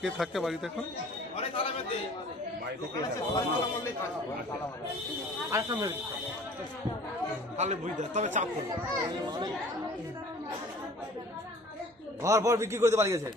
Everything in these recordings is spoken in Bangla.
কে থাকে বাড়িতে এখন? ঘর পর বিক্রি করতে পারি গেছে।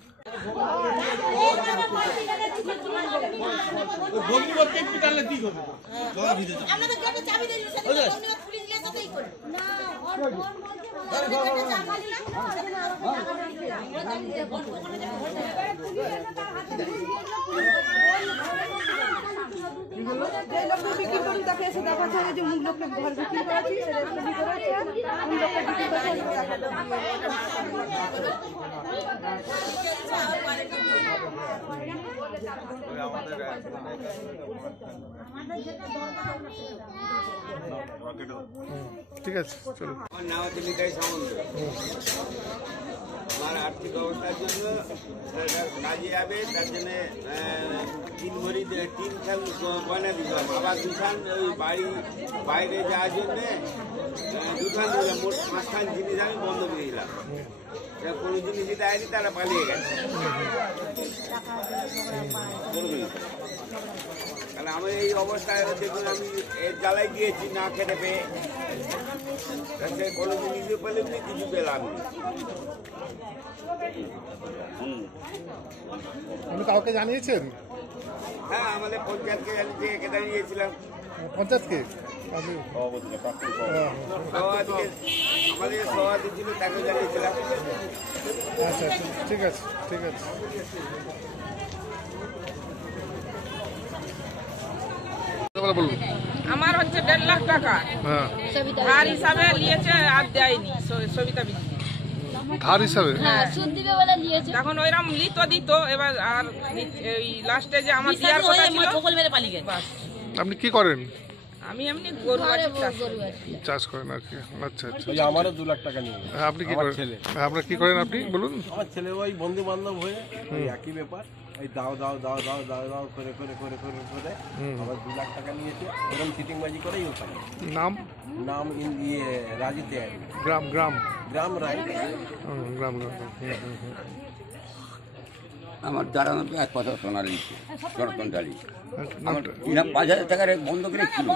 ঠিক আছে, চলো। আমার নাম হচ্ছে নিতাই সামন্ত। আমার আর্থিক অবস্থার জন্য কাজে যাবে, তার জন্য 3 ভরি 3 খান গয়না দিলাম, আবার 2 খান ওই বাইরে যাওয়ার জন্য 2 খান দিলাম, মোট 5 খান জিনিস আমি বন্ধ করে দিলাম। কোনো জিনিসই দেয়নি, তারা পালিয়ে গেছে। কারণ আমার এই অবস্থায় দেখুন, আমি এর জ্বালাই দিয়েছি না খেতে পেয়ে, কোনো জিনিসও পেলে কিছু পেলাম। আপনি কাউকে জানিয়েছেন? হ্যাঁ, আমাদের পঞ্চায়েতকে জানিয়েছি, একে জানিয়েছিলাম। পঞ্চায়েতকে? আমাদের সভাপতি ছিল, তাকে জানিয়েছিলাম। আচ্ছা আচ্ছা, ঠিক আছে, ঠিক আছে। আমার হচ্ছে 1.5 লাখ টাকা ধার হিসাবে নিয়েছে, আর দেয়নি সবিতা বিধি। ধার হিসাবে? তখন ওইরকম দিত, এবার আর লাস্টে যে আমার দেওয়ার কথা ছিল। আপনি কি করেন? আমি এমনি গরু চাষ করেন আর কি। আচ্ছা আচ্ছা। আমারও 2 লাখ টাকা নিয়ে। আপনি কি করেন? আপনার কি করেন আপনি বলুন? আমার ছেলে ওই বন্ধু বান্ধব হয়ে একই ব্যাপার, এই দাও দাও দাও দাও দাও দাও করে করে করে করে করে আবার 2 লাখ টাকা নিয়েছে। এরকম চিটিংবাজি করেই ওখানে। নাম রাজিতে গ্রাম গ্রাম গ্রাম রায় গ্রাম। আমার দাঁড়ানো 1 কথা সোনার লিখছে সনাতন ডালি। আমার 5,000 টাকার বন্ধ করে ছিল,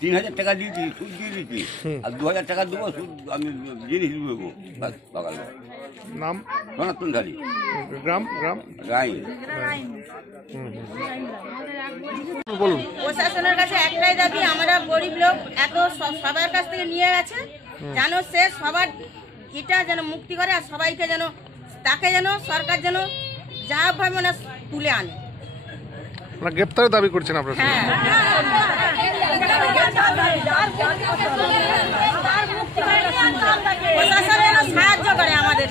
3,000 টাকা দিয়েছি, সুদ দিয়ে দিয়েছি, আর 2,000 টাকা দেবো, সুদ আমি জিনিস দেবো। সকাল নাম সনাতন ডালি, গ্রাম গ্রাম রাই। বলুন। প্রশাসনের কাছে একটাই দাবি, আমরা গরিব লোক, এত সবার কাছ থেকে নিয়ে গেছে, যেন সে সবার এটা যেন মুক্তি করে, আর সবাইকে যেন তাকে যেন সরকার যেন যা ভাবে মানে তুলে আনে। গ্রেপ্তারের দাবি করছেন আপনারা? প্রশাসনের সাহায্য করে আমাদের।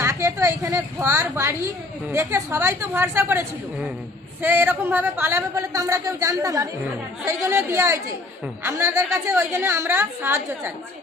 তাকে তো এখানে ঘর বাড়ি দেখে সবাই তো ভরসা করেছিল, সে এরকম ভাবে পালাবে বলে তো আমরা কেউ জানতাম না, সেই জন্য দেওয়া হয়েছে। আপনাদের কাছে ওই জন্য আমরা সাহায্য চাইছি।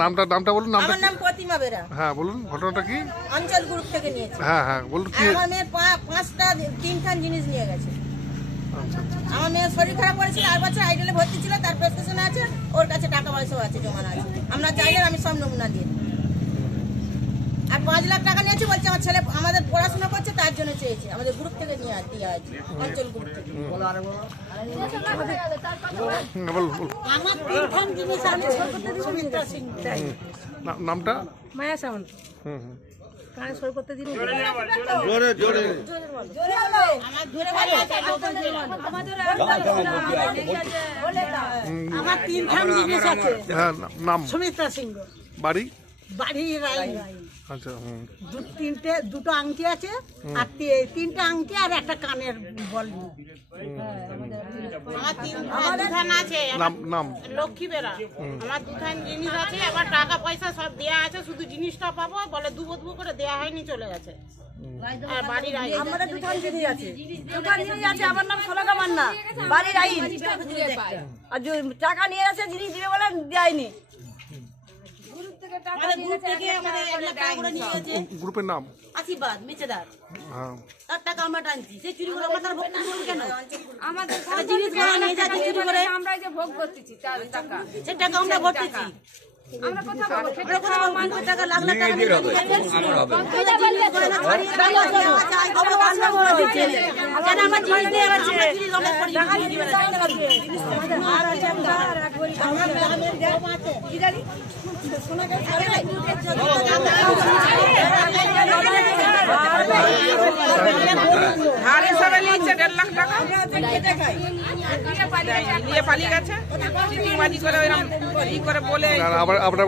নামটা বলুন। আমার নাম প্রতিমা বেরা। হ্যাঁ বলুন, ঘটনাটা কি? অঞ্চল গ্রুপ থেকে নিয়েছে। হ্যাঁ হ্যাঁ বলুন। কি? আমার মেয়ের 5টা 3 খান জিনিস নিয়ে গেছে। আমার মেয়ের শরীর খারাপ করেছিল, আর বছর আইডলে ভর্তি ছিল, তার প্রেসক্রিপশন আছে, ওর কাছে টাকা পয়সাও আছে, জমা আছে। আমরা চাইলে আমি সব নমুনা দিয়ে দিই। আর 5 লাখ টাকা নিয়েছি, বলছে আমার ছেলে আমাদের পড়াশোনা করছে, তার জন্য চেয়েছি, আমাদের গ্রুপ থেকে নিয়ে দিয়ে আছে, অঞ্চল গ্রুপ থেকে। বল বল আমার তিনখান জিনিস আমি সুমিত্রা সিং চাই। নামটা? মায়া সামন্ত। হুম হুম। কানে সই করতে দিন। জোরে জোরে আমার তিনখান জিনিস আছে। হ্যাঁ নাম? সুমিত্রা সিং। বাড়ি? বাড়ি রাই। আচ্ছা হুম। দুটো আংটি আছে, আর 3টা আংটি আর একটা কানের বল। আমার দুধান আছে, নাম? লক্ষ্মী বেরা। আমার দুধান জিনিস আছে, আবার টাকা পয়সা সব দেয়া আছে, শুধু জিনিসটা পাবো বলে দুবো করে দেয়া হয়নি, চলে গেছে। আর বাড়ির আইন আমাদের দুখান জিনিস আছে, দুখান জিনিস আছে। আমার নাম সোনাকা মান্না, বাড়ির আইন। আর টাকা নিয়ে আছে, জিনিস দিবে বলে দেয়নি। গ্রুপের নাম? আশীর্বাদ মেচেদার। হ্যাঁ। তার টাকা আমরা টানছি, সে চুরি করে আমরা তার ভোগ করবো কেন? আমাদের জিনিস নিয়ে যাচ্ছে চুরি করে, আমরা যে ভোগ করতেছি টাকা, সে টাকা আমরা ভরতেছি। আমরা কোথাও পাবো? টাকা লাখ লাখ টাকা নিজেদের হবে, আমার হবে না। আমরা জিনিস দিয়ে যাচ্ছে, ধার হিসাবে নিচ্ছে 1.5 লাখ টাকা, নিয়ে পালিয়ে গেছে। চিটিংবাজি করে ওইরকম ই করে বলে আবার